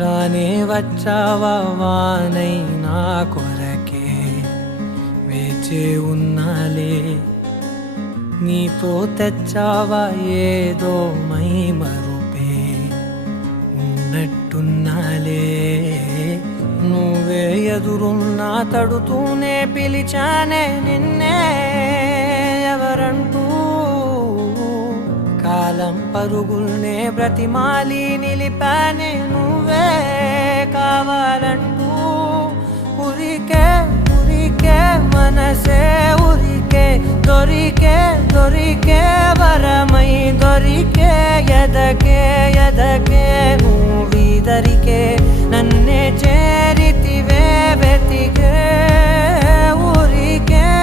రానే వచ్చావా వానై నా కొరకే వేచే ఉన్నాలే నీతో తెచ్చావా ఏదో మై మరుపే ఉన్నట్టున్నాలే నువ్వే ఎదురున్నా తడుతూనే పిలిచానే నిన్నే ఎవరంటూ కాలం పరుగుల్నే బ్రతిమాలి నిలిపానే నువ్వే కావాలంటూ ఉరికే ఉరికే మనసే ఉరికే దొరికే దొరికే వరమై దొరికే ఎదకే ఎదకే నువ్వీదరికే నన్నే చేరి